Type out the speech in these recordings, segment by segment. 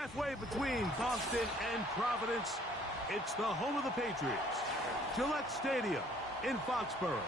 Halfway between Boston and Providence, it's the home of the Patriots, Gillette Stadium in Foxborough.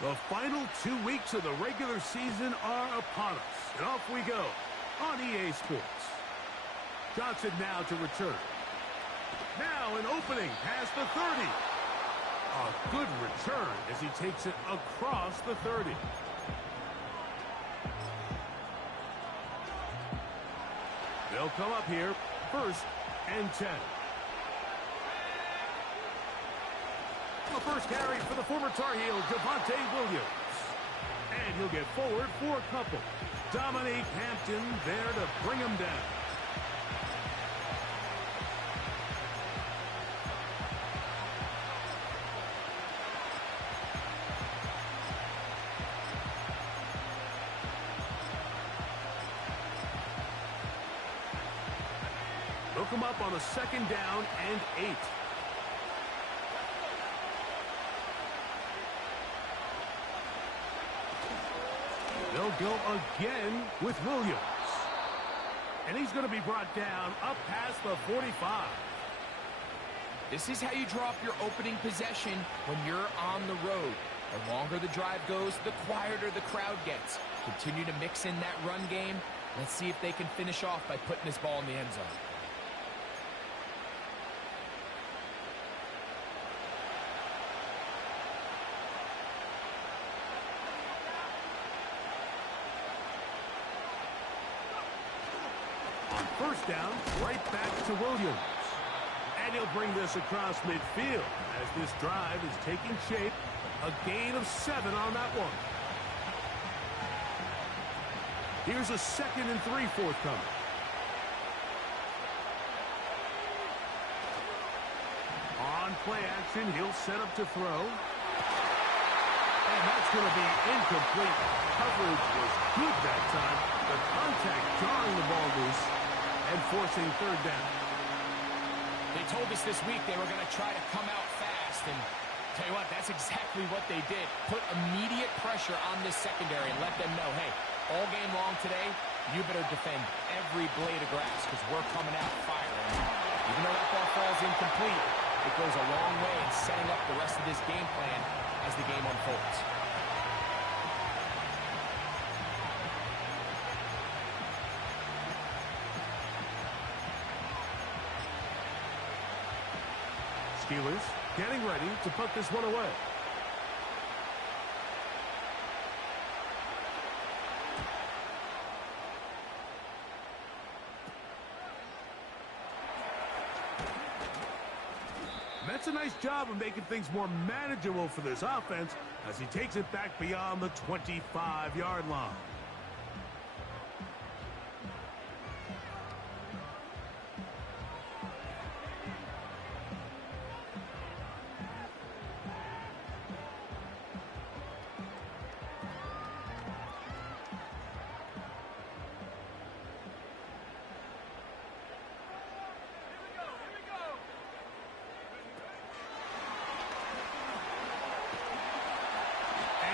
The final 2 weeks of the regular season are upon us, and off we go on EA Sports. Johnson now to return. Now an opening past the 30. A good return as he takes it across the 30. They'll come up here, 1st and 10. The first carry for the former Tar Heel, Javonte Williams. And he'll get forward for a couple. Dominique Hampton there to bring him down. Look him up on a 2nd down and 8. They'll go again with Williams. And he's going to be brought down up past the 45. This is how you draw up your opening possession when you're on the road. The longer the drive goes, the quieter the crowd gets. Continue to mix in that run game. Let's see if they can finish off by putting this ball in the end zone. First down, right back to Williams. And he'll bring this across midfield as this drive is taking shape. A gain of 7 on that one. Here's a 2nd and 3 forthcoming. On play action, he'll set up to throw. And that's going to be incomplete. Coverage was good that time. The contact jarring the ball loose and forcing 3rd down. They told us this week they were going to try to come out fast, and tell you what, that's exactly what they did. Put immediate pressure on this secondary and let them know, hey, all game long today, you better defend every blade of grass because we're coming out firing. Even though that ball falls incomplete, it goes a long way in setting up the rest of this game plan as the game unfolds. Steelers getting ready to put this one away. That's a nice job of making things more manageable for this offense as he takes it back beyond the 25-yard line.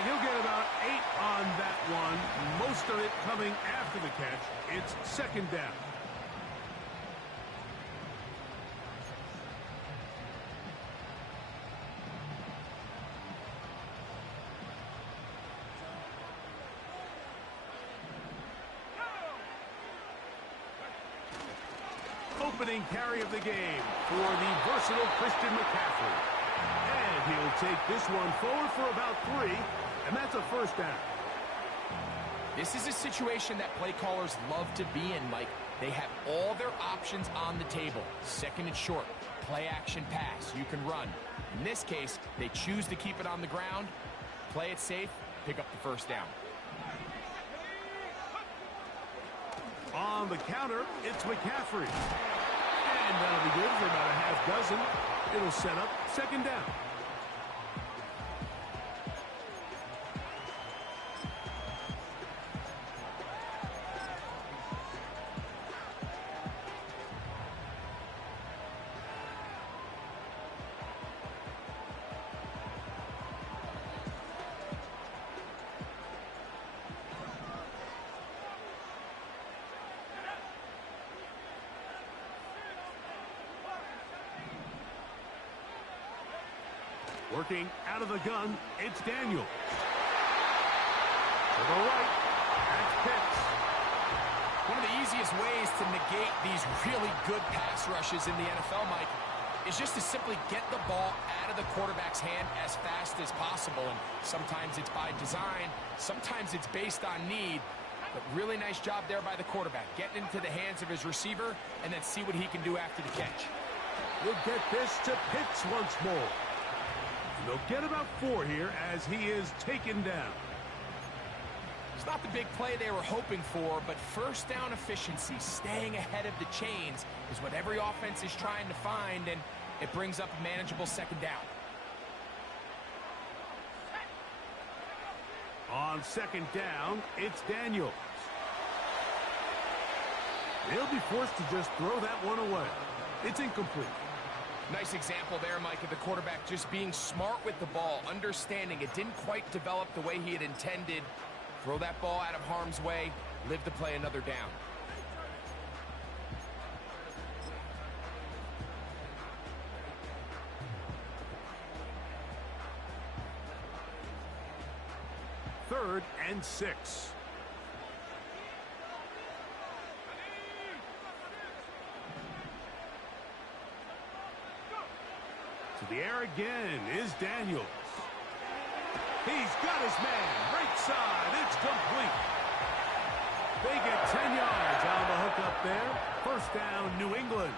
He'll get about 8 on that one. Most of it coming after the catch. It's 2nd down. Opening carry of the game for the versatile Christian McCaffrey. And he'll take this one forward for about 3. And that's a 1st down. This is a situation that play callers love to be in, Mike. They have all their options on the table. 2nd and short, play action pass, you can run. In this case, they choose to keep it on the ground, play it safe, pick up the 1st down. On the counter, it's McCaffrey. And that'll be good for about a half dozen. It'll set up second down. Working out of the gun, it's Daniel. To the right, that's Pitts. One of the easiest ways to negate these really good pass rushes in the NFL, Mike, is just to simply get the ball out of the quarterback's hand as fast as possible. And sometimes it's by design, sometimes it's based on need. But really nice job there by the quarterback, getting into the hands of his receiver and then see what he can do after the catch. We'll get this to Pitts once more. They'll get about 4 here as he is taken down. It's not the big play they were hoping for, but first down efficiency, staying ahead of the chains, is what every offense is trying to find, and it brings up a manageable second down. On second down, it's Daniels. They'll be forced to just throw that one away. It's incomplete. Nice example there, Mike, of the quarterback just being smart with the ball, understanding it didn't quite develop the way he had intended. Throw that ball out of harm's way, live to play another down. Third and 6. To the air again is Daniels. He's got his man. Right side. It's complete. They get 10 yards on the hook up there. First down, New England.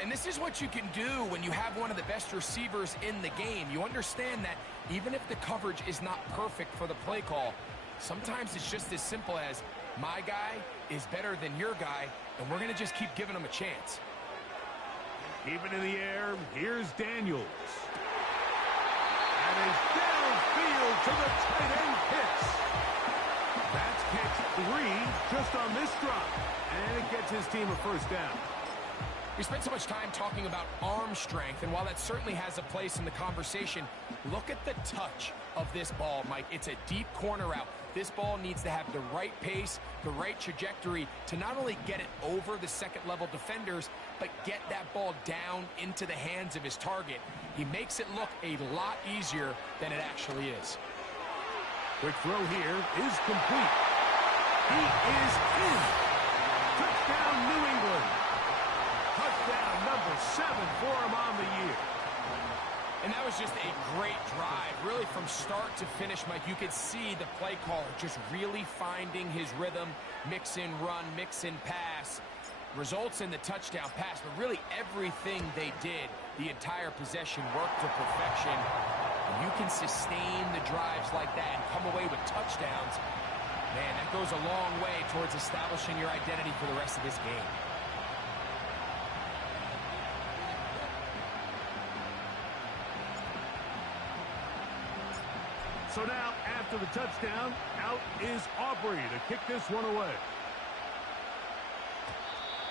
And this is what you can do when you have one of the best receivers in the game. You understand that even if the coverage is not perfect for the play call, sometimes it's just as simple as my guy is better than your guy, and we're going to just keep giving him a chance. Keep it in the air. Here's Daniels. And he's downfield to the tight end Pitts. That's catch 3 just on this drive. And it gets his team a first down. We spent so much time talking about arm strength, and while that certainly has a place in the conversation, look at the touch of this ball, Mike. It's a deep corner route. This ball needs to have the right pace, the right trajectory to not only get it over the second-level defenders, but get that ball down into the hands of his target. He makes it look a lot easier than it actually is. Quick throw here is complete. He is in. Touchdown, New England. Touchdown number 7 for him on the year. And that was just a great drive. Really from start to finish, Mike, you could see the play caller just really finding his rhythm, mix in run, mix in pass. Results in the touchdown pass, but really everything they did, the entire possession worked to perfection. When you can sustain the drives like that and come away with touchdowns, man, that goes a long way towards establishing your identity for the rest of this game. So now, after the touchdown, out is Aubrey to kick this one away.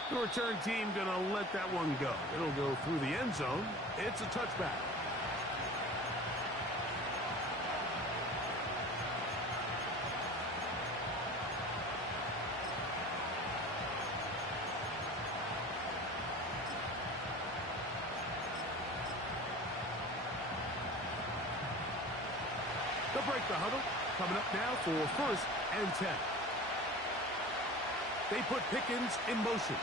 The return team going to let that one go. It'll go through the end zone. It's a touchback. They'll break the huddle. Coming up now for first and 10. They put Pickens in motion.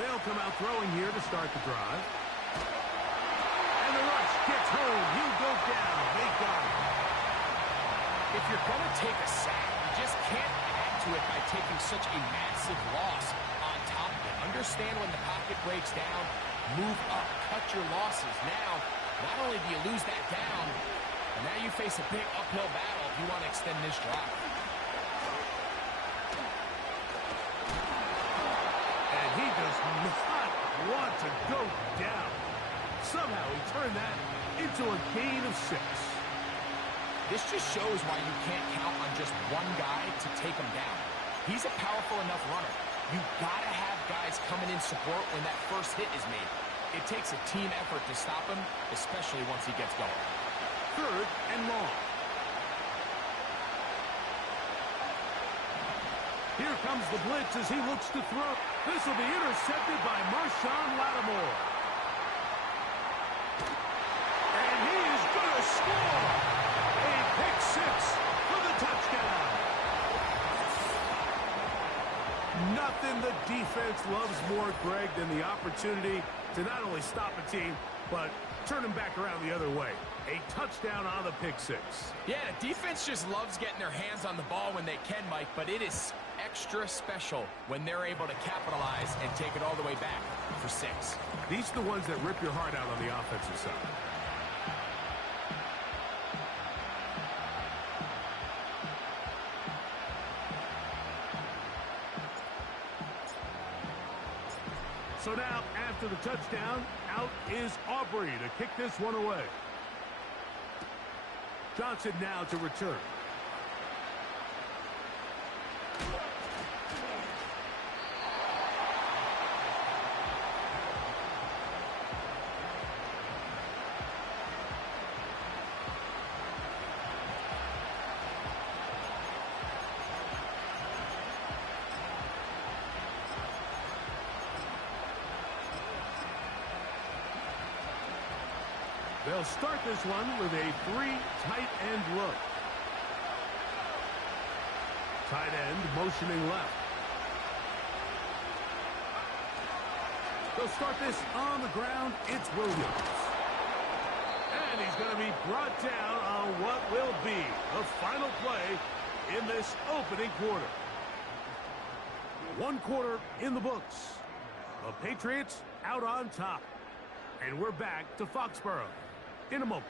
They'll come out throwing here to start the drive. And the rush gets home. He'll go down. They got him. If you're going to take a sack, you just can't add to it by taking such a massive loss on top of it. Understand when the pocket breaks down, move up, cut your losses. Now, not only do you lose that down, but now you face a big uphill battle if you want to extend this drive. And he does not want to go down. Somehow he turned that into a gain of 6. This just shows why you can't count on just one guy to take him down. He's a powerful enough runner. You gotta have guys coming in support when that first hit is made. It takes a team effort to stop him, especially once he gets going. 3rd and long. Here comes the blitz as he looks to throw. This will be intercepted by Marshawn Lattimore. And he is going to score. A pick 6 for the touchdown. Nothing the defense loves more, Greg, than the opportunity to not only stop a team, but turn them back around the other way. A touchdown on the pick 6. Yeah, the defense just loves getting their hands on the ball when they can, Mike, but it is extra special when they're able to capitalize and take it all the way back for 6. These are the ones that rip your heart out on the offensive side. So now, after the touchdown, out is Aubrey to kick this one away. Johnson now to return. They'll start this one with a 3 tight end look. Tight end motioning left. They'll start this on the ground. It's Williams. And he's going to be brought down on what will be the final play in this opening quarter. 1 quarter in the books. The Patriots out on top. And we're back to Foxborough in a moment.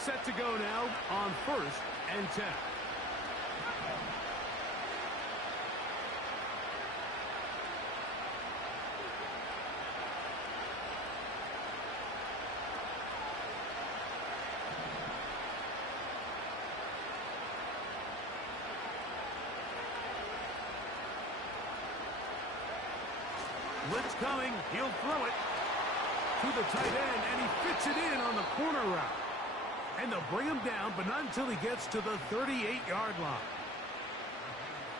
Set to go now on 1st and 10. Blitz coming. He'll throw it to the tight end, and he fits it in on the corner route. And they'll bring him down, but not until he gets to the 38-yard line.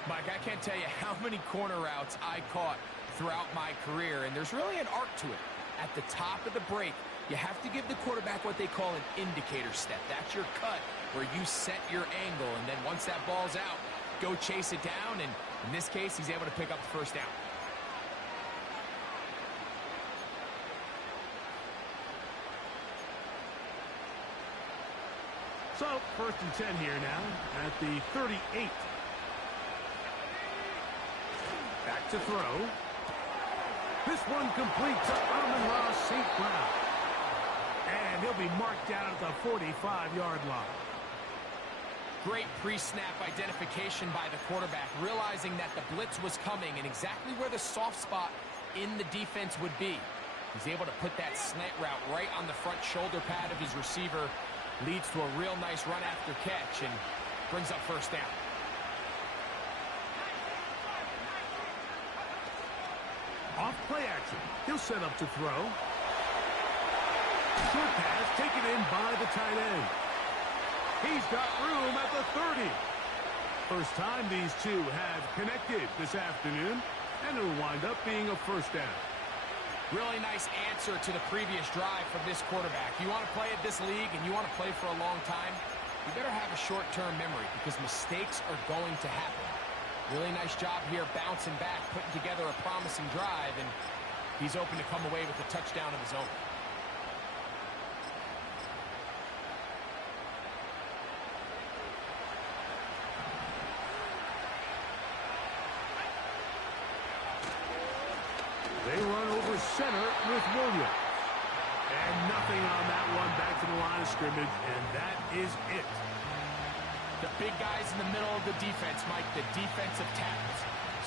Mike, I can't tell you how many corner routes I caught throughout my career, and there's really an art to it. At the top of the break, you have to give the quarterback what they call an indicator step. That's your cut where you set your angle, and then once that ball's out, go chase it down, and in this case, he's able to pick up the first down. So, 1st and 10 here now at the 38. Back to throw. This one complete to Amon-Ra St. Brown. And he'll be marked down at the 45-yard line. Great pre-snap identification by the quarterback, realizing that the blitz was coming and exactly where the soft spot in the defense would be. He's able to put that slant route right on the front shoulder pad of his receiver. Leads to a real nice run after catch and brings up first down. Off play action. He'll set up to throw. Short pass taken in by the tight end. He's got room at the 30. First time these two have connected this afternoon, and it'll wind up being a first down. Really nice answer to the previous drive from this quarterback. You want to play at this league and you want to play for a long time, you better have a short-term memory because mistakes are going to happen. Really nice job here bouncing back, putting together a promising drive, and he's open to come away with a touchdown of his own. They run over center with Williams. And nothing on that one. Back to the line of scrimmage, and that is it. The big guys in the middle of the defense, Mike, the defensive tackles.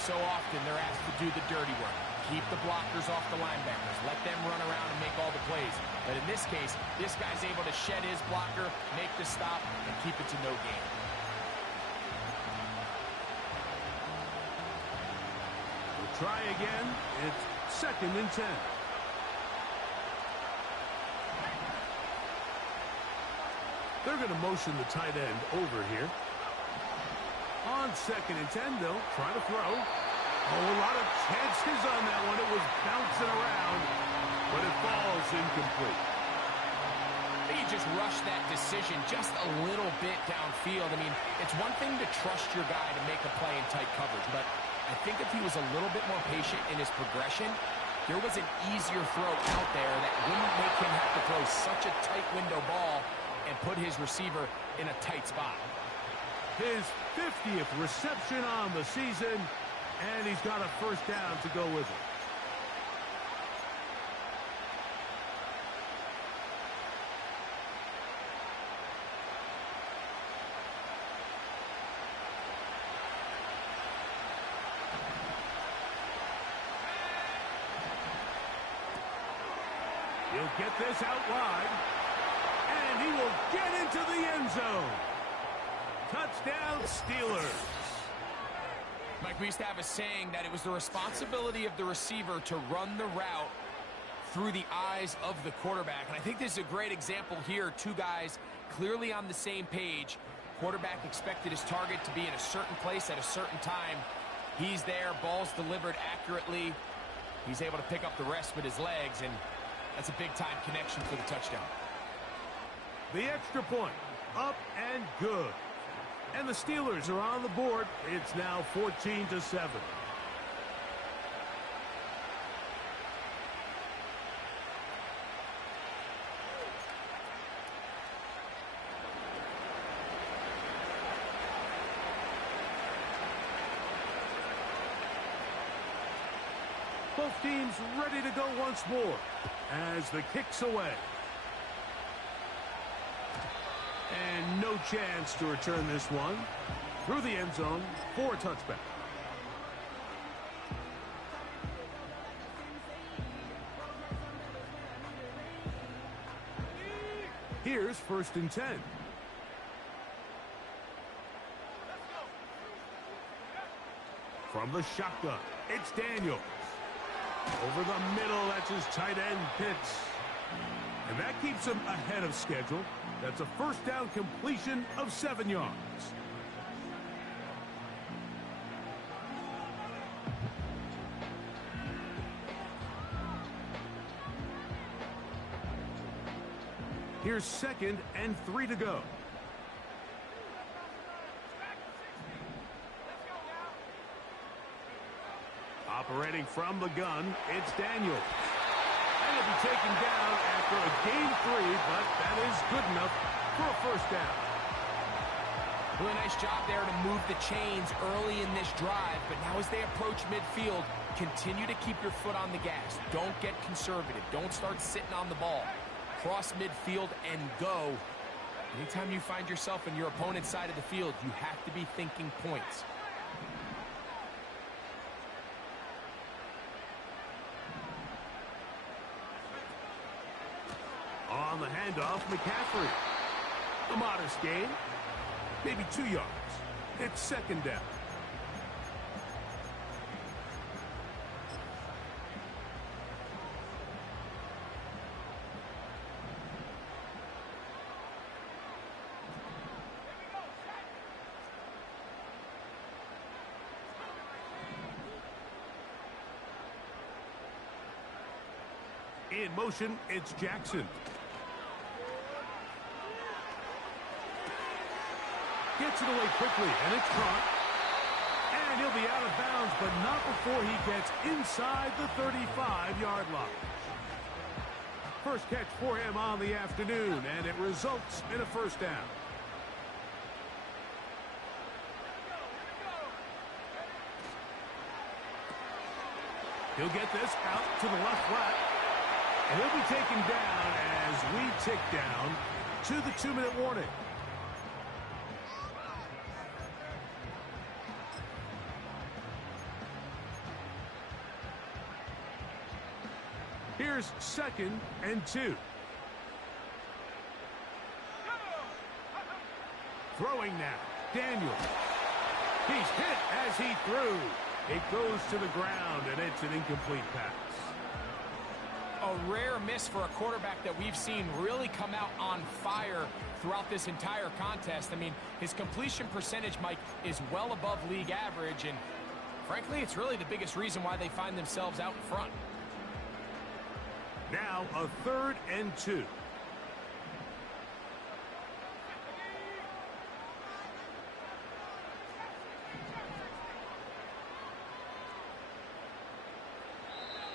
So often they're asked to do the dirty work. Keep the blockers off the linebackers. Let them run around and make all the plays. But in this case, this guy's able to shed his blocker, make the stop, and keep it to no gain. We'll try again. It's 2nd and 10. They're going to motion the tight end over here. On 2nd and 10, they'll try to throw. Oh, a lot of chances on that one. It was bouncing around, but it falls incomplete. He just rushed that decision just a little bit downfield. I mean, it's one thing to trust your guy to make a play in tight coverage, but I think if he was a little bit more patient in his progression, there was an easier throw out there that wouldn't make him have to throw such a tight window ball and put his receiver in a tight spot. His 50th reception on the season, and he's got a first down to go with it. He'll get this out wide, and he will get into the end zone. Touchdown, Steelers. Mike, we used to have a saying that it was the responsibility of the receiver to run the route through the eyes of the quarterback. And I think this is a great example here. Two guys clearly on the same page. Quarterback expected his target to be in a certain place at a certain time. He's there, ball's delivered accurately. He's able to pick up the rest with his legs, and that's a big-time connection for the touchdown. The extra point, up and good. And the Steelers are on the board. It's now 14-7. Both teams ready to go once more as the kick's away. And no chance to return this one through the end zone for a touchback. Here's 1st and 10. From the shotgun, it's Daniels. Over the middle, that's his tight end, Pitts. And that keeps him ahead of schedule. That's a first down completion of 7 yards. Here's 2nd and 3 to go. Operating from the gun, it's Daniels. And he'll be taken down after a gain 3, but that is good enough for a first down. Really nice job there to move the chains early in this drive, but now as they approach midfield, continue to keep your foot on the gas. Don't get conservative. Don't start sitting on the ball. Cross midfield and go. Anytime you find yourself in your opponent's side of the field, you have to be thinking points. On the handoff, McCaffrey. A modest gain, maybe 2 yards. It's 2nd down. In motion, it's Jackson. Gets it away quickly, and it's caught. And he'll be out of bounds, but not before he gets inside the 35-yard line. First catch for him on the afternoon, and it results in a first down. He'll get this out to the left flat. And he'll be taken down as we tick down to the 2-minute warning. Here's 2nd and 2. Throwing now. Daniel. He's hit as he threw. It goes to the ground, and it's an incomplete pass. A rare miss for a quarterback that we've seen really come out on fire throughout this entire contest. I mean, his completion percentage, Mike, is well above league average, and frankly, it's really the biggest reason why they find themselves out in front. Now a 3rd and 2.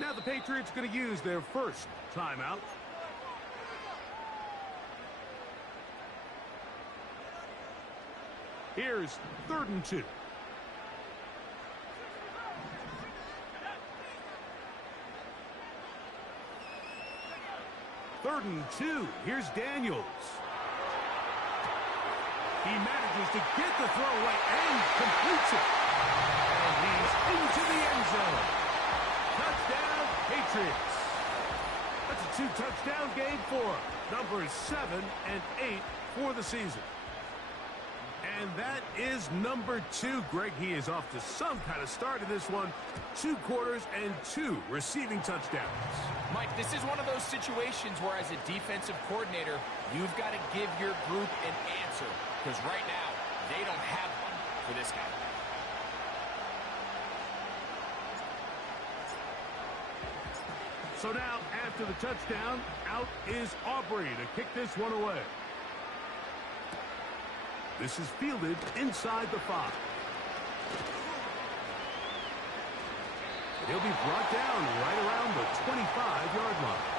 Now the Patriots going to use their first timeout. Here's 3rd and 2. Third and 2. Here's Daniels. He manages to get the throw away and completes it. And he's into the end zone. Touchdown, Patriots. That's a 2-touchdown game for numbers 7 and 8 for the season. And that is number 2. Greg, he is off to some kind of start in this one. 2 quarters and 2 receiving touchdowns. Mike, this is one of those situations where as a defensive coordinator, you've got to give your group an answer. Because right now, they don't have one for this guy. So now, after the touchdown, out is Aubrey to kick this one away. This is fielded inside the 5. He'll be brought down right around the 25-yard line.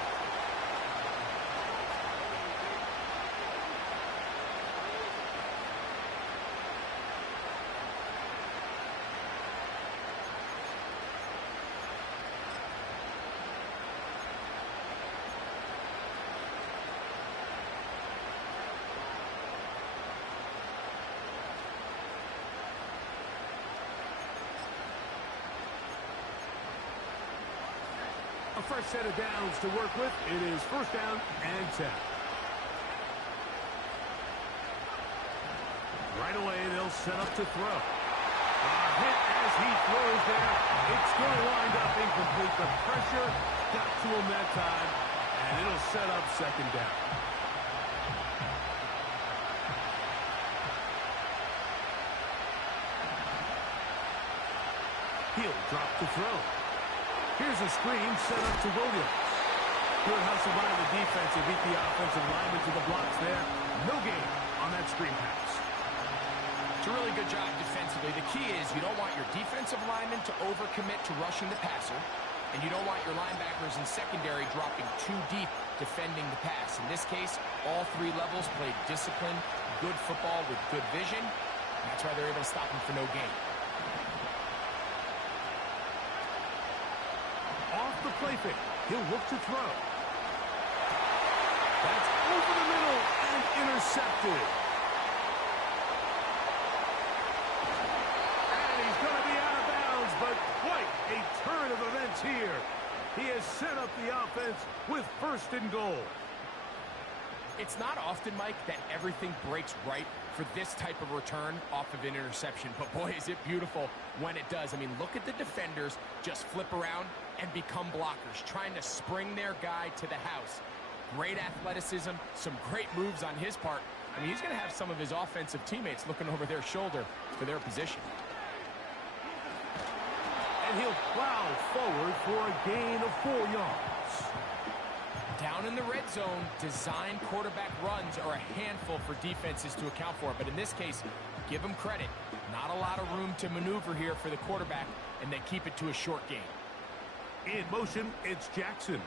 A fresh set of downs to work with. It is 1st down and 10. Right away, they'll set up to throw. A hit as he throws there. It's going to wind up incomplete. The pressure got to him that time, and it'll set up 2nd down. He'll drop the throw. Here's a screen set up to Williams. Good hustle by the defense to beat the offensive lineman to the blocks there. No gain on that screen pass. It's a really good job defensively. The key is you don't want your defensive lineman to overcommit to rushing the passer, and you don't want your linebackers in secondary dropping too deep defending the pass. In this case, all 3 levels played disciplined, good football with good vision, and that's why they're able to stop him for no gain. Off the play fake. He'll look to throw. That's over the middle and intercepted. And he's going to be out of bounds, but quite a turn of events here. He has set up the offense with 1st and goal. It's not often, Mike, that everything breaks right for this type of return off of an interception. But, boy, is it beautiful when it does. I mean, look at the defenders just flip around and become blockers, trying to spring their guy to the house. Great athleticism, some great moves on his part. I mean, he's going to have some of his offensive teammates looking over their shoulder for their position. And he'll plow forward for a gain of 4 yards. Down in the red zone, design quarterback runs are a handful for defenses to account for. But in this case, give them credit. Not a lot of room to maneuver here for the quarterback, and they keep it to a short game. In motion, it's Jackson. And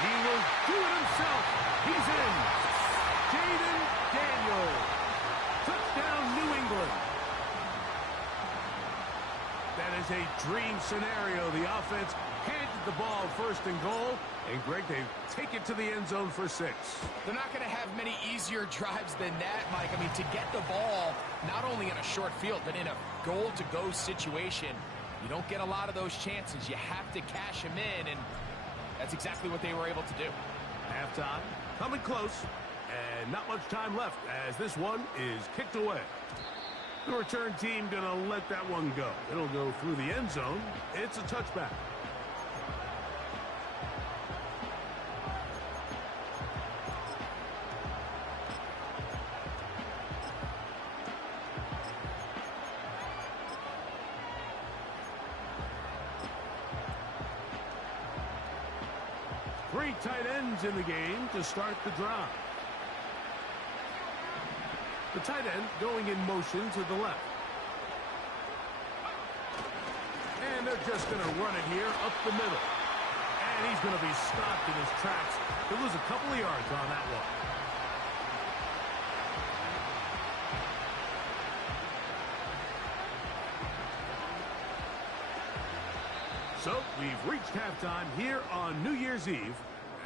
he will do it himself. He's in. Jayden Daniels. Touchdown, New England. That is a dream scenario. The offense handed the ball first and goal. And, Greg, they take it to the end zone for 6. They're not going to have many easier drives than that, Mike. I mean, to get the ball, not only in a short field, but in a goal-to-go situation, you don't get a lot of those chances. You have to cash them in, and that's exactly what they were able to do. Halftime, coming close, and not much time left as this one is kicked away. The return team going to let that one go. It'll go through the end zone. It's a touchback. Three tight ends in the game to start the drive. The tight end going in motion to the left. And they're just going to run it here up the middle. And he's going to be stopped in his tracks. He'll lose a couple of yards on that one. So we've reached halftime here on New Year's Eve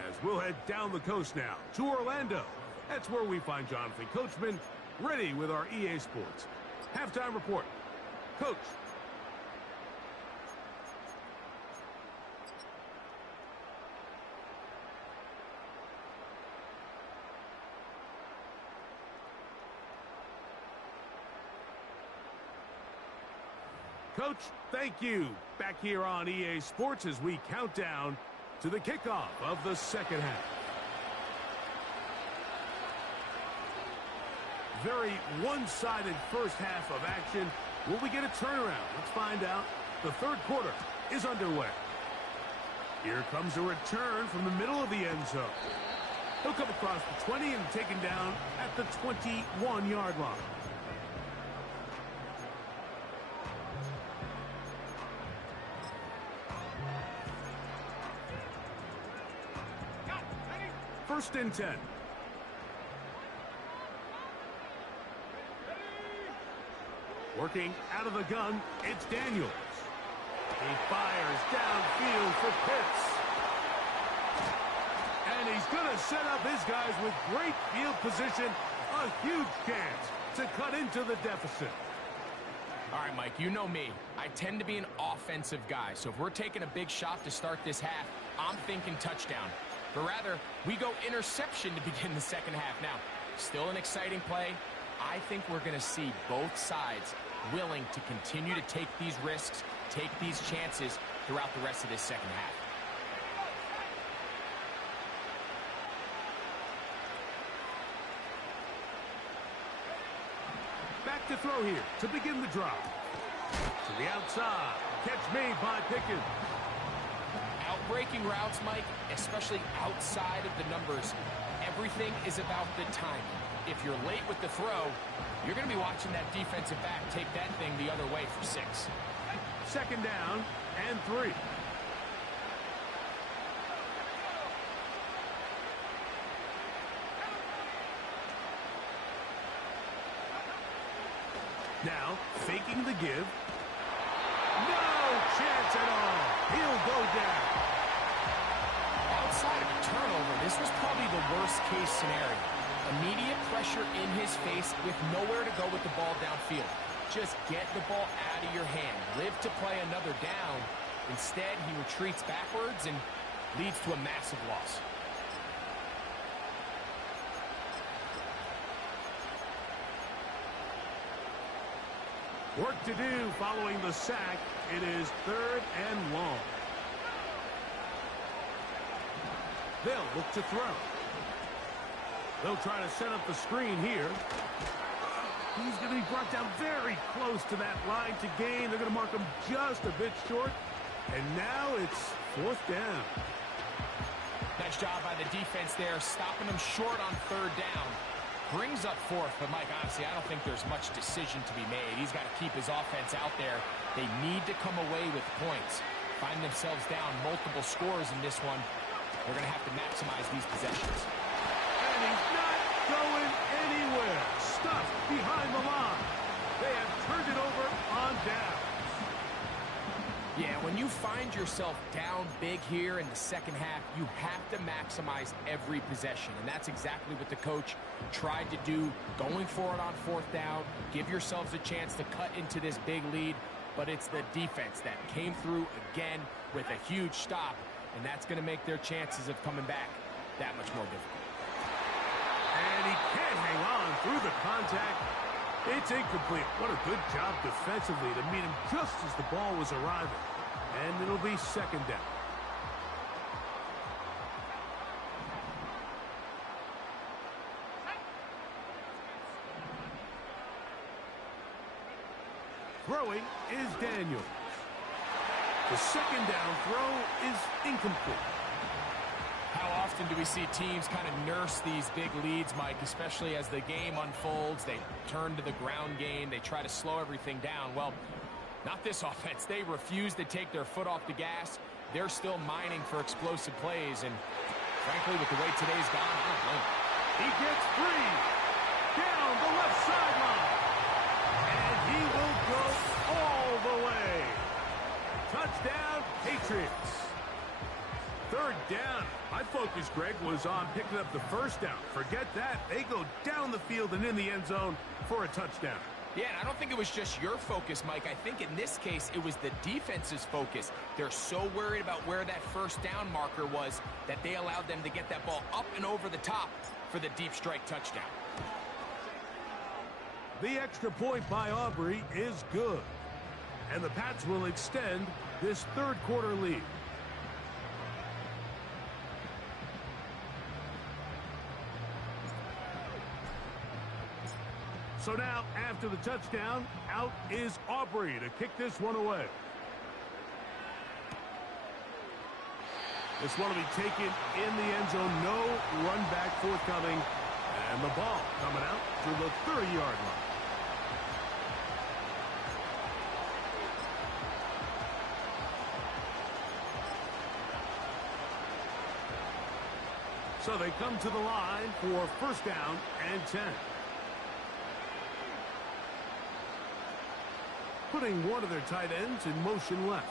as we'll head down the coast now to Orlando. That's where we find Jonathan Coachman ready with our EA Sports halftime report. Coach. Coach, thank you. Back here on EA Sports as we count down to the kickoff of the second half. Very one-sided first half of action. Will we get a turnaround? Let's find out. The third quarter is underway. Here comes a return from the middle of the end zone. He'll come across the 20 and taken down at the 21-yard line. First and 10. Working out of the gun, it's Daniels. He fires downfield for Pitts. And he's going to set up his guys with great field position. A huge chance to cut into the deficit. All right, Mike, you know me. I tend to be an offensive guy. So if we're taking a big shot to start this half, I'm thinking touchdown. But rather, we go interception to begin the second half. Now, still an exciting play. I think we're going to see both sides willing to continue to take these risks, take these chances throughout the rest of this second half. Back to throw here to begin the drive. To the outside. Catch made by Pickens. Outbreaking routes, Mike, especially outside of the numbers, everything is about the timing. If you're late with the throw, you're going to be watching that defensive back take that thing the other way for 6. Second down and 3. Now, faking the give. No chance at all. He'll go down. Outside of a turnover, this was probably the worst-case scenario. Immediate pressure in his face with nowhere to go with the ball downfield. Just get the ball out of your hand. Live to play another down. Instead, he retreats backwards and leads to a massive loss. Work to do following the sack. It is 3rd and long. They'll look to throw. They'll try to set up the screen here. He's going to be brought down very close to that line to gain. They're going to mark him just a bit short. And now it's 4th down. Nice job by the defense there, stopping them short on 3rd down. Brings up 4th, but Mike, honestly, I don't think there's much decision to be made. He's got to keep his offense out there. They need to come away with points. Find themselves down multiple scores in this one. They're going to have to maximize these possessions. And he's not going anywhere. Stuck behind the line. They have turned it over on downs. When you find yourself down big here in the second half, you have to maximize every possession. And that's exactly what the coach tried to do, going for it on fourth down. Give yourselves a chance to cut into this big lead. But it's the defense that came through again with a huge stop. And that's going to make their chances of coming back that much more difficult. And he can't hang on through the contact. It's incomplete. What a good job defensively to meet him just as the ball was arriving. And it'll be second down. Throwing is Daniels. The second down throw is incomplete. How often do we see teams kind of nurse these big leads, Mike, especially as the game unfolds? They turn to the ground game. They try to slow everything down. Well, not this offense. They refuse to take their foot off the gas. They're still mining for explosive plays. And frankly, with the way today's gone, I don't know. He gets free down the left sideline. And he will go all the way. Touchdown, Patriots. Third down. My focus, Greg, was on picking up the first down. Forget that. They go down the field and in the end zone for a touchdown. Yeah, and I don't think it was just your focus, Mike. I think in this case, it was the defense's focus. They're so worried about where that first down marker was that they allowed them to get that ball up and over the top for the deep strike touchdown. The extra point by Aubrey is good. And the Pats will extend this third quarter lead. So now, after the touchdown, out is Aubrey to kick this one away. This one will be taken in the end zone. No run back forthcoming. And the ball coming out to the 30-yard line. So they come to the line for first down and 10. Putting one of their tight ends in motion left.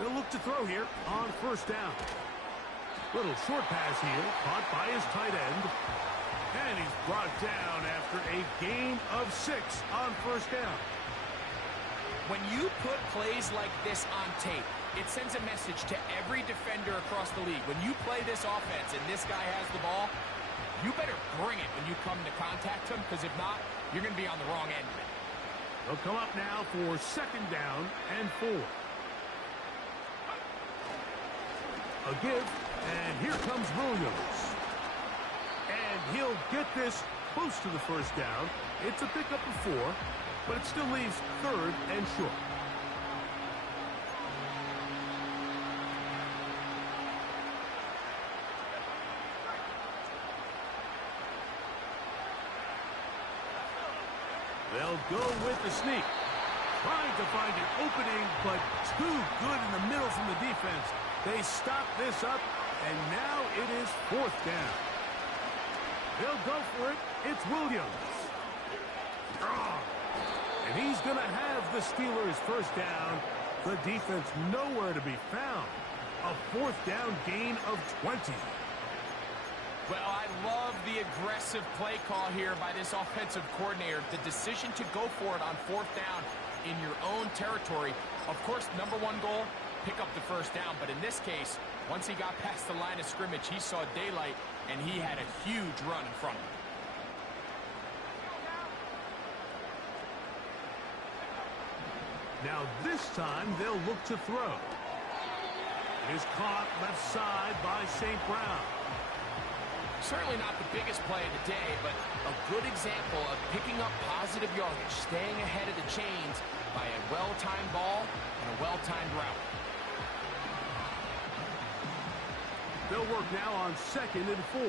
They'll look to throw here on first down. Little short pass here, caught by his tight end. And he's brought down after a gain of 6 on first down. When you put plays like this on tape, it sends a message to every defender across the league. When you play this offense and this guy has the ball, you better bring it when you come to contact him, because if not, you're going to be on the wrong end of it. They'll come up now for second down and 4. A give, and here comes Williams. And he'll get this close to the first down. It's a pickup of 4, but it still leaves third and short. They'll go with the sneak. Trying to find an opening, but too good in the middle from the defense. They stop this up, and now it is fourth down. They'll go for it. It's Williams. Strong. And he's going to have the Steelers first down. The defense nowhere to be found. A fourth down gain of 20. Well, I love the aggressive play call here by this offensive coordinator. The decision to go for it on fourth down in your own territory. Of course, number one goal, pick up the first down. But in this case, once he got past the line of scrimmage, he saw daylight, and he had a huge run in front of him. Now this time, they'll look to throw. It is caught left side by St. Brown. Certainly not the biggest play of the day, but a good example of picking up positive yardage, staying ahead of the chains by a well-timed ball and a well-timed route. They'll work now on second and 4.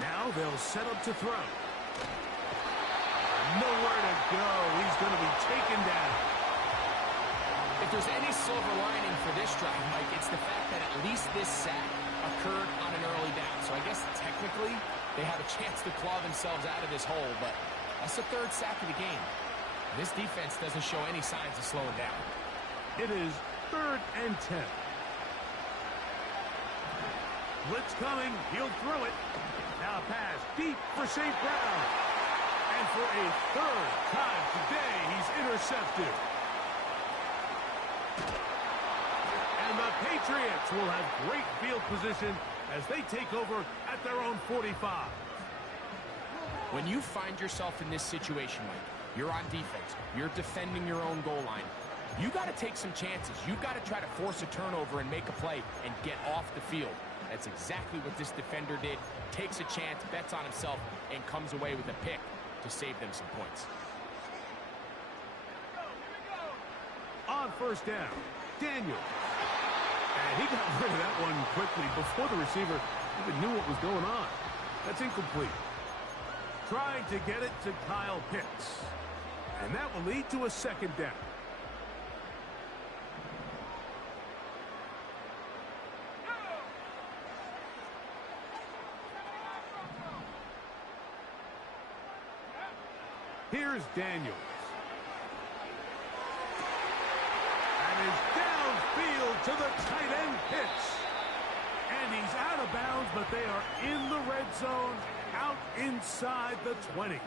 Now they'll set up to throw. Nowhere to go. He's going to be taken down. If there's any silver lining for this drive, Mike, it's the fact that at least this sack occurred on an early down. So I guess technically they have a chance to claw themselves out of this hole, but That's the third sack of the game. This defense doesn't show any signs of slowing down. It is 3rd and 10. Blitz coming. He'll throw it. Now pass deep for St. Brown. And for a 3rd time today, he's intercepted. And the Patriots will have great field position as they take over at their own 45. When you find yourself in this situation, Mike, you're on defense, you're defending your own goal line, you got to take some chances. You got to try to force a turnover and make a play and get off the field. That's exactly what this defender did. Takes a chance, bets on himself, and comes away with a pick to save them some points. On 1st down, Daniel. And he got rid of that one quickly before the receiver even knew what was going on. That's incomplete. Trying to get it to Kyle Pitts. And that will lead to a 2nd down. Here's Daniels. And is downfield to the tight end Pitts. And he's out of bounds, but they are in the red zone, out inside the 20.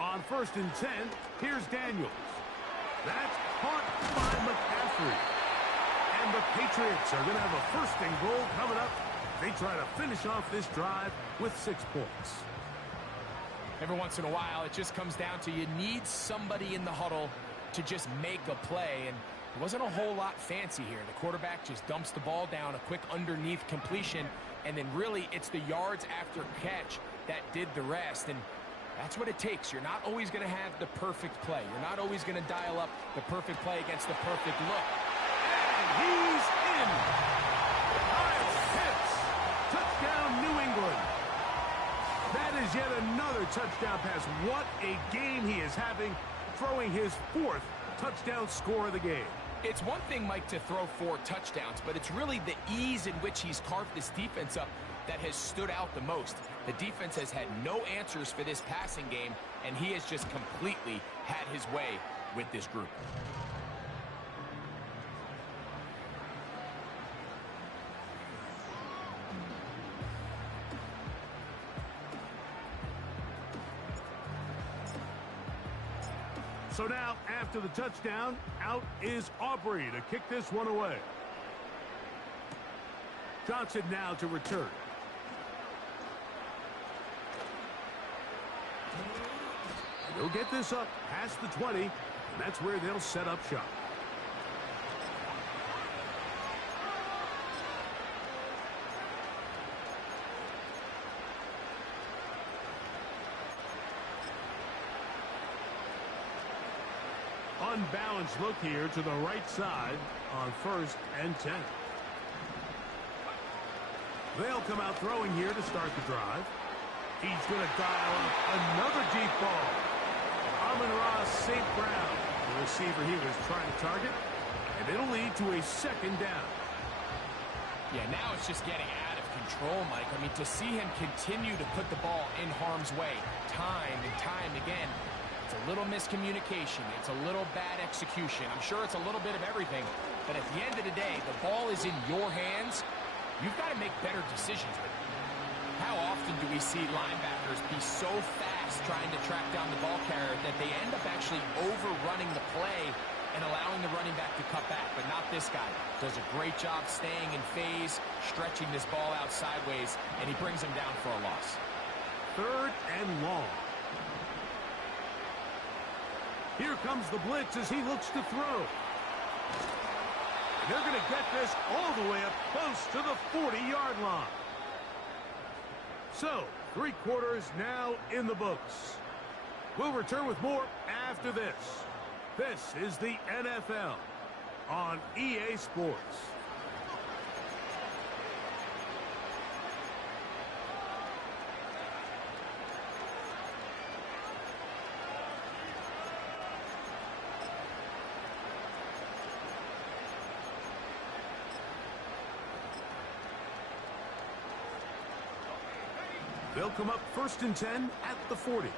On 1st and 10, here's Daniels. That's caught by McCaffrey. And the Patriots are going to have a 1st and goal coming up. They try to finish off this drive with 6 points. Every once in a while, it just comes down to you need somebody in the huddle to just make a play. And it wasn't a whole lot fancy here. The quarterback just dumps the ball down, a quick underneath completion, and then really it's the yards after catch that did the rest. And that's what it takes. You're not always going to have the perfect play. You're not always going to dial up the perfect play against the perfect look. And he's in. Kyle Pitts. Touchdown, New England. That is yet another touchdown pass. What a game he is having, throwing his 4th touchdown score of the game. It's one thing, Mike, to throw 4 touchdowns, but it's really the ease in which he's carved this defense up that has stood out the most. The defense has had no answers for this passing game, and he has just completely had his way with this group. So now, after the touchdown, out is Aubrey to kick this one away. Johnson now to return. They'll get this up past the 20, and that's where they'll set up shop. Unbalanced look here to the right side on 1st and 10. They'll come out throwing here to start the drive. He's going to dial up another deep ball. Amon-Ra St. Brown, the receiver he was trying to target, and it'll lead to a 2nd down. Yeah, now it's just getting out of control, Mike. I mean, to see him continue to put the ball in harm's way time and time again, it's a little miscommunication. It's a little bad execution. I'm sure it's a little bit of everything, but at the end of the day, the ball is in your hands. You've got to make better decisions with it. How often do we see linebackers be so fast trying to track down the ball carrier that they end up actually overrunning the play and allowing the running back to cut back? But not this guy. Does a great job staying in phase, stretching this ball out sideways, and he brings him down for a loss. 3rd and long. Here comes the blitz as he looks to throw. And they're going to get this all the way up close to the 40-yard line. So, 3 quarters now in the books. We'll return with more after this. This is the NFL on EA Sports. They'll come up 1st and 10 at the 40.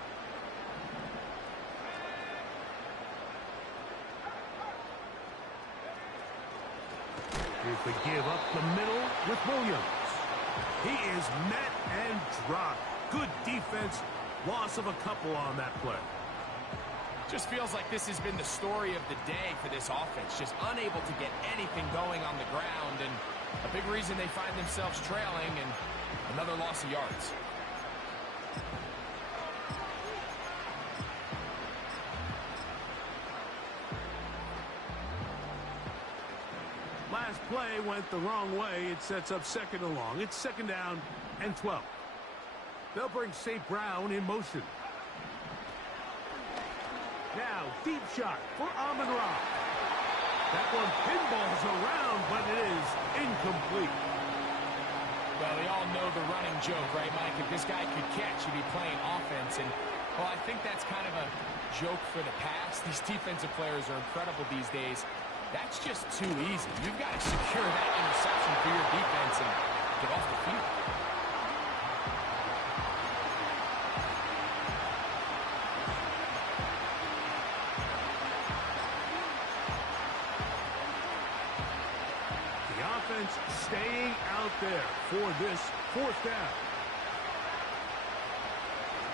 Here's the give up the middle with Williams. He is met and dropped. Good defense. Loss of a couple on that play. Just feels like this has been the story of the day for this offense. Just unable to get anything going on the ground, and a big reason they find themselves trailing, and another loss of yards. Last play went the wrong way. It sets up 2nd and long. It's 2nd down and 12. They'll bring St. Brown in motion. Now, deep shot for Amon-Ra. That one pinballs around, but it is incomplete. Well, we all know the running joke, right, Mike? If this guy could catch, he'd be playing offense. And, well, I think that's kind of a joke for the past. These defensive players are incredible these days. That's just too easy. You've got to secure that interception for your defense and get off the field. The offense staying out there for this 4th down.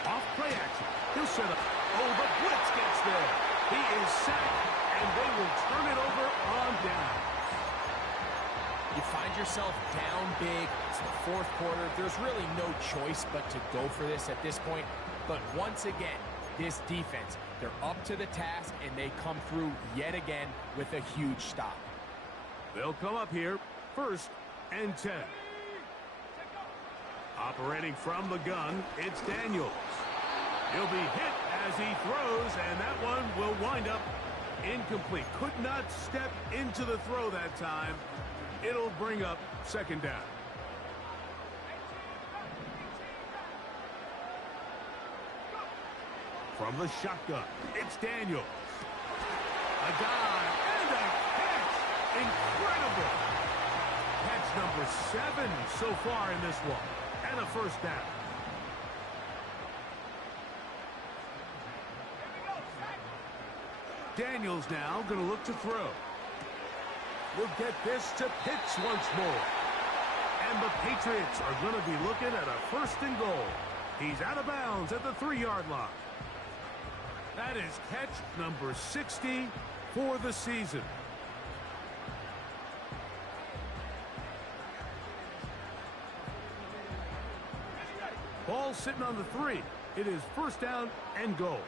Off play action. He'll set up. Oh, the blitz gets there. He is sacked, and they will turn it over on down. You find yourself down big. It's the 4th quarter. There's really no choice but to go for this at this point. But once again, this defense, they're up to the task, and they come through yet again with a huge stop. They'll come up here, 1st and 10. Operating from the gun, it's Daniels. He'll be hit as he throws, and that one will wind up incomplete. Could not step into the throw that time. It'll bring up 2nd down. From the shotgun, it's Daniels. A dive and a catch. Incredible. Catch number 7 so far in this one. And a 1st down. Daniels now going to look to throw. We'll get this to Pitts once more. And the Patriots are going to be looking at a 1st and goal. He's out of bounds at the 3-yard line. That is catch number 60 for the season. Ball sitting on the 3. It is 1st down and goal.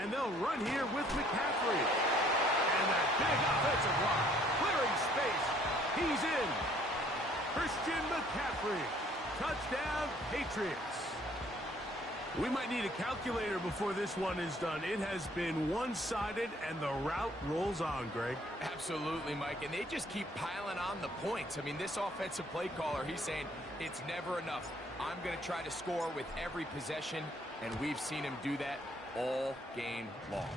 And they'll run here with McCaffrey. And that big offensive line. Clearing space. He's in. Christian McCaffrey. Touchdown, Patriots. We might need a calculator before this one is done. It has been one-sided, and the route rolls on, Greg. Absolutely, Mike. And they just keep piling on the points. I mean, this offensive play caller, he's saying it's never enough. I'm going to try to score with every possession, and we've seen him do that all game long.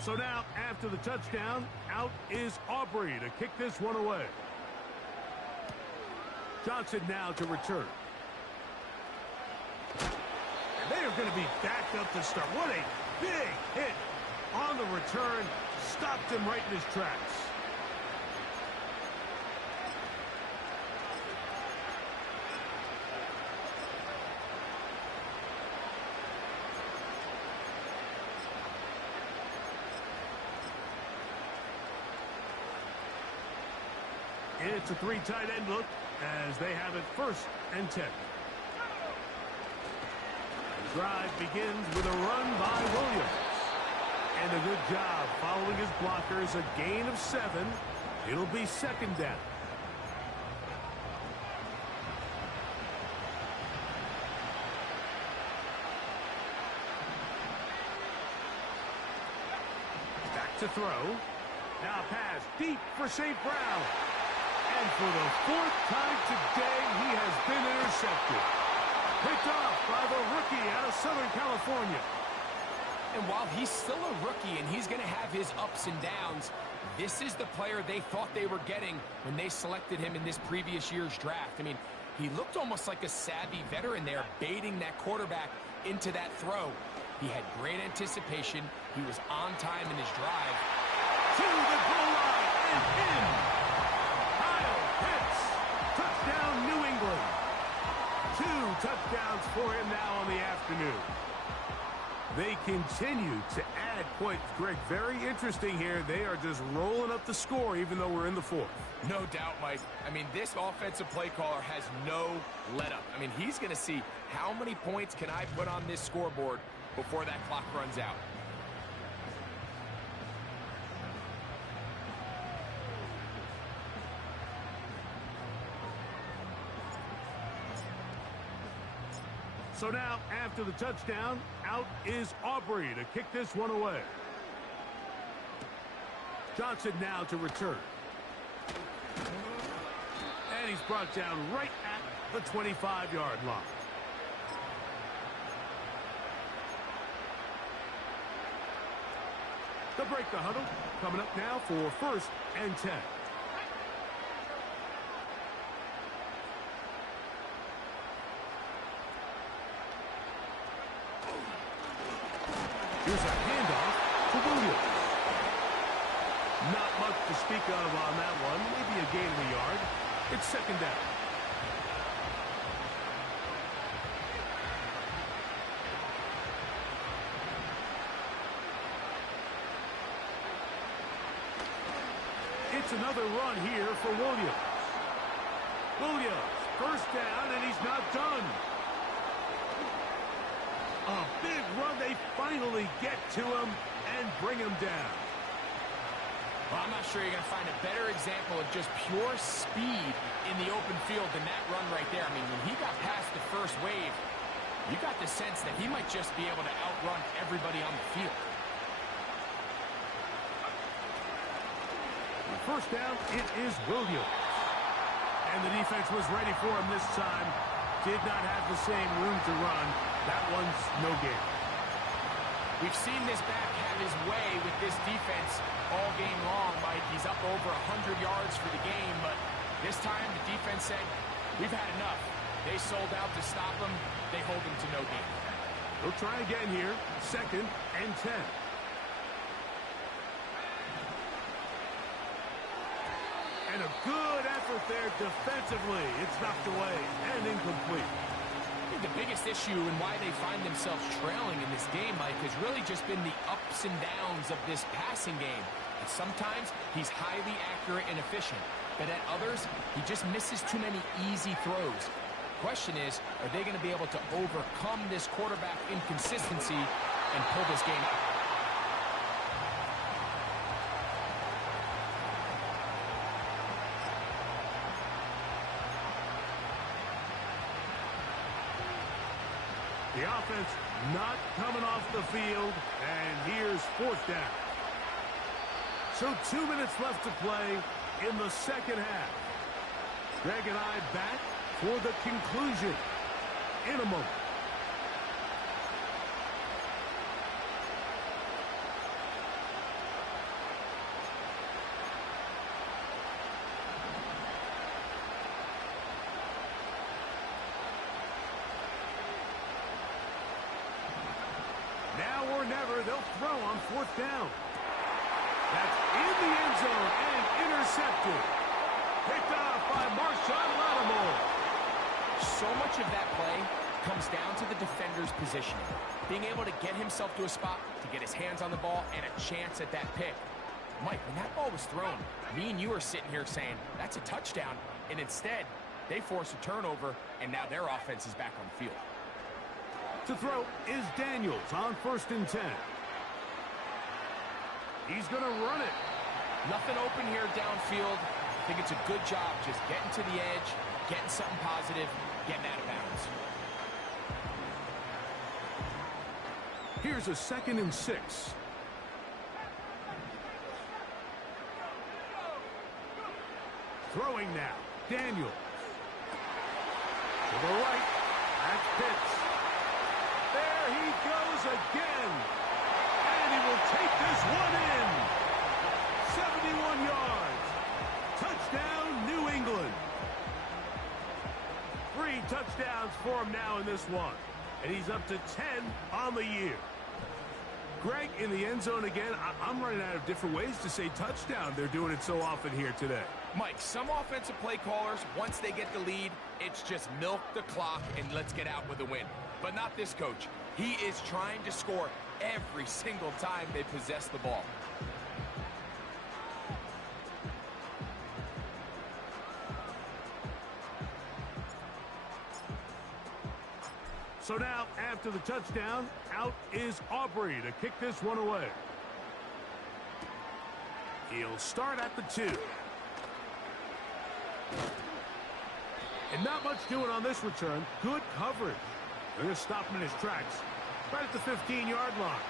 So now, after the touchdown, out is Aubrey to kick this one away. Johnson now to return. And they are going to be backed up to start. What a big hit on the return. Stopped him right in his tracks. It's a 3 tight end look as they have it 1st and 10. The drive begins with a run by Williams. And a good job following his blockers. A gain of 7. It'll be 2nd down. Back to throw. Now pass deep for St. Brown. And for the fourth time today, he has been intercepted. Picked off by the rookie out of Southern California. And while he's still a rookie and he's going to have his ups and downs, this is the player they thought they were getting when they selected him in this previous year's draft. I mean, he looked almost like a savvy veteran there, baiting that quarterback into that throw. He had great anticipation. He was on time in his drive. To the goal line and in. Kyle Pitts. Touchdown, New England. 2 touchdowns for him now on the afternoon. They continue to add points. Greg, very interesting here. They are just rolling up the score even though we're in the fourth. No doubt, Mike. I mean, this offensive play caller has no let-up. I mean, he's going to see how many points can I put on this scoreboard before that clock runs out. So now, after the touchdown, out is Aubrey to kick this one away. Johnson now to return. And he's brought down right at the 25-yard line. They'll break the huddle. Coming up now for 1st and 10. Here's a handoff to Williams. Not much to speak of on that one. Maybe a gain of a yard. It's 2nd down. It's another run here for Williams. Williams, 1st down, and he's not done. A big run. They finally get to him and bring him down. Well, I'm not sure you're going to find a better example of just pure speed in the open field than that run right there. I mean, when he got past the first wave, you got the sense that he might just be able to outrun everybody on the field. 1st down, it is Williams. And the defense was ready for him this time. Did not have the same room to run. That one's no gain. We've seen this back have his way with this defense all game long, Mike. He's up over 100 yards for the game, but this time the defense said, we've had enough. They sold out to stop him. They hold him to no gain. They'll try again here. 2nd and 10. And a good effort there defensively. It's knocked away and incomplete. I think the biggest issue and why they find themselves trailing in this game, Mike, has really just been the ups and downs of this passing game. And sometimes he's highly accurate and efficient, but at others, he just misses too many easy throws. The question is, are they going to be able to overcome this quarterback inconsistency and pull this game out? The offense not coming off the field, and here's 4th down. So 2 minutes left to play in the 2nd half. Greg and I back for the conclusion in a moment. Now or never, they'll throw on 4th down. That's in the end zone and intercepted. Picked off by Marshawn Lattimore. So much of that play comes down to the defender's positioning. Being able to get himself to a spot, to get his hands on the ball, and a chance at that pick. Mike, when that ball was thrown, me and you are sitting here saying, that's a touchdown. And instead, they force a turnover, and now their offense is back on the field. To throw is Daniels on 1st and 10. He's going to run it. Nothing open here downfield. I think it's a good job just getting to the edge, getting something positive, getting out of bounds. Here's a 2nd and 6. Throwing now. Daniels. To the right. That's Pitts. There he goes again. And he will take this one in. 71 yards. Touchdown, New England. 3 touchdowns for him now in this one. And he's up to 10 on the year. Greg, in the end zone again, I'm running out of different ways to say touchdown. They're doing it so often here today. Mike, some offensive play callers, once they get the lead, it's just milk the clock and let's get out with a win. But not this coach. He is trying to score every single time they possess the ball. So now, after the touchdown, out is Aubrey to kick this one away. He'll start at the 2. And not much doing on this return. Good coverage. They're going to stop him in his tracks right at the 15-yard line.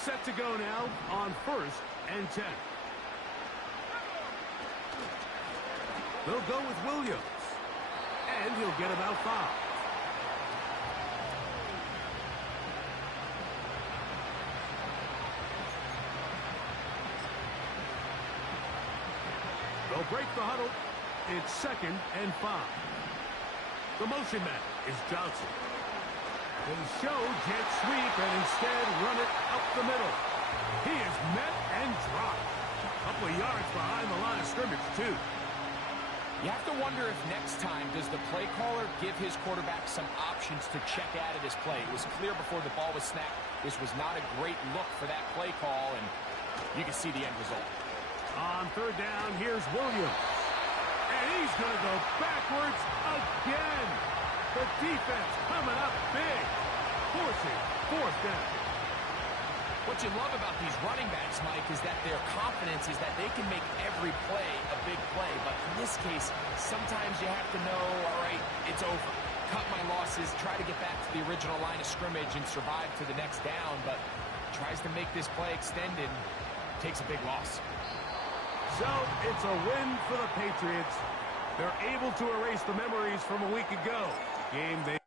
Set to go now on 1st and 10. They'll go with Williams. And he'll get about 5. They'll break the huddle. It's 2nd and 5. The motion man is Johnson. They show jet sweep and instead run it up the middle. He is met and dropped. A couple of yards behind the line of scrimmage, too. You have to wonder if next time does the play caller give his quarterback some options to check out of this play. It was clear before the ball was snapped this was not a great look for that play call, and you can see the end result. On 3rd down, here's Williams. And he's going to go backwards again. The defense coming up big, forcing 4th down. What you love about these running backs, Mike, is that their confidence is that they can make every play a big play. But in this case, sometimes you have to know, all right, it's over. Cut my losses, try to get back to the original line of scrimmage and survive to the next down. But tries to make this play extended, takes a big loss. So it's a win for the Patriots. They're able to erase the memories from a week ago. Game they